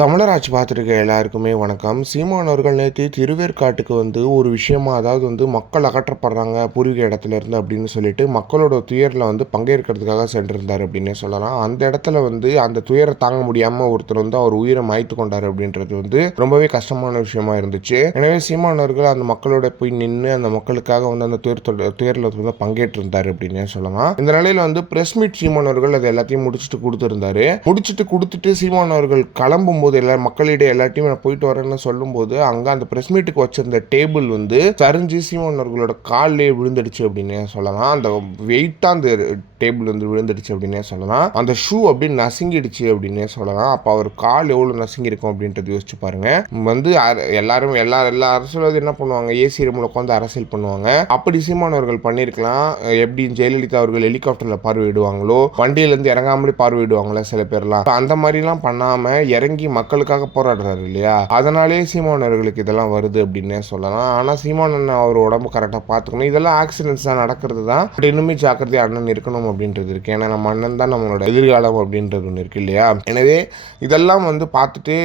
தமிழராட்சி பார்த்துருக்க எல்லாருக்குமே வணக்கம். சீமான் அவர்கள் நேற்று திருவேற்காட்டுக்கு ஒரு விஷயமா, அதாவது மக்கள் அகற்றப்படுறாங்க பூர்வீக இடத்துல இருந்து அப்படின்னு சொல்லிட்டு மக்களோட துயரில் பங்கேற்கிறதுக்காக சென்றிருந்தார் அப்படின்னே சொல்லலாம். அந்த இடத்துல அந்த துயரை தாங்க முடியாமல் ஒருத்தர் அவர் உயிரை மாய்த்து கொண்டார் அப்படின்றது ரொம்பவே கஷ்டமான விஷயமா இருந்துச்சு. எனவே சீமான் அவர்கள் அந்த மக்களோட போய் நின்று அந்த மக்களுக்காக அந்த துயரில் பங்கேற்றிருந்தார் அப்படின்னே சொல்லலாம். இந்த நிலையில பிரஸ் மீட் சீமான் அவர்கள் அது எல்லாத்தையும் முடிச்சுட்டு கொடுத்துட்டு சீமான் அவர்கள் கிளம்பும் போது மக்களிடையே எல்லாத்தையும் நான் போயிட்டு வரேன்னு சொல்லும்போது அங்கே அந்த பிரஸ் மீட்டுக்கு வச்சிருந்த டேபிள் சரிஞ்சு சீமான் அவர்களோட காலிலே விழுந்துடுச்சு அப்படின்னே சொல்லலாம். அந்த வெயிட்டா அந்த டேபிள் விழுந்துடுச்சு அப்படின்னே சொல்லலாம். அந்த ஷூ அப்படின்னு நசுங்கிடுச்சு அப்படின்னே சொல்லலாம். அப்போ அவர் கால் எவ்வளோ நசுங்கிருக்கும் அப்படின்றது யோசிச்சு பாருங்க. எல்லாரும் எல்லா அரசியல்வாதி என்ன பண்ணுவாங்க, ஏசி ரூமில் உட்காந்து அரசியல் பண்ணுவாங்க. அப்படி சீமான் அவர்கள் பண்ணியிருக்கலாம். எப்படி ஜெயலலிதா அவர்கள் ஹெலிகாப்டர்ல பார்வையிடுவாங்களோ, வண்டியிலேருந்து இறங்காமலே பார்வையிடுவாங்களே சில பேர்லாம், அந்த மாதிரிலாம் பண்ணாம இறங்கி மக்களுக்காக போராடுறாரு இல்லையா, அதனாலே சீமான் அவர்களுக்கு இதெல்லாம் வருது அப்படின்னே சொல்லலாம். ஆனால் சீமான் அண்ணன் அவர் உடம்பு கரெக்டாக பார்த்துக்கணும். இதெல்லாம் ஆக்சிடென்ட்ஸ் தான் நடக்கிறது தான். பட் இன்னுமே ஜாக்கிரதையாக அண்ணன் இருக்கணும் அப்படின்றது இருக்கு. ஏன்னா நம்ம அண்ணன் தான் நம்மளோட எதிர்காலம் அப்படின்றது ஒன்று இருக்கு இல்லையா. எனவே இதெல்லாம் பார்த்துட்டு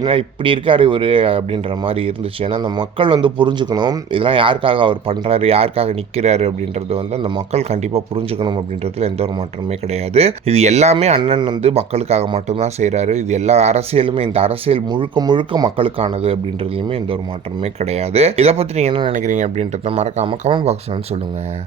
என்ன இப்படி இருக்காரு இவரு அப்படின்ற மாதிரி இருந்துச்சு. ஏன்னா அந்த மக்கள் புரிஞ்சுக்கணும் இதெல்லாம் யாருக்காக அவர் பண்றாரு, யாருக்காக நிற்கிறாரு அப்படின்றது அந்த மக்கள் கண்டிப்பாக புரிஞ்சுக்கணும் அப்படின்றதுல எந்த ஒரு மாற்றமே கிடையாது. இது எல்லாமே அண்ணன் மக்களுக்காக மட்டும்தான் செய்கிறாரு. இது எல்லா அரசியலுமே, இந்த அரசியல் முழுக்க முழுக்க மக்களுக்கானது அப்படின்றதுலையுமே எந்த ஒரு மாற்றமே கிடையாது. இதை பற்றி நீங்கள் என்ன நினைக்கிறீங்க அப்படின்றத மறக்காமல் கமெண்ட் பாக்ஸ்ல சொல்லுங்கள்.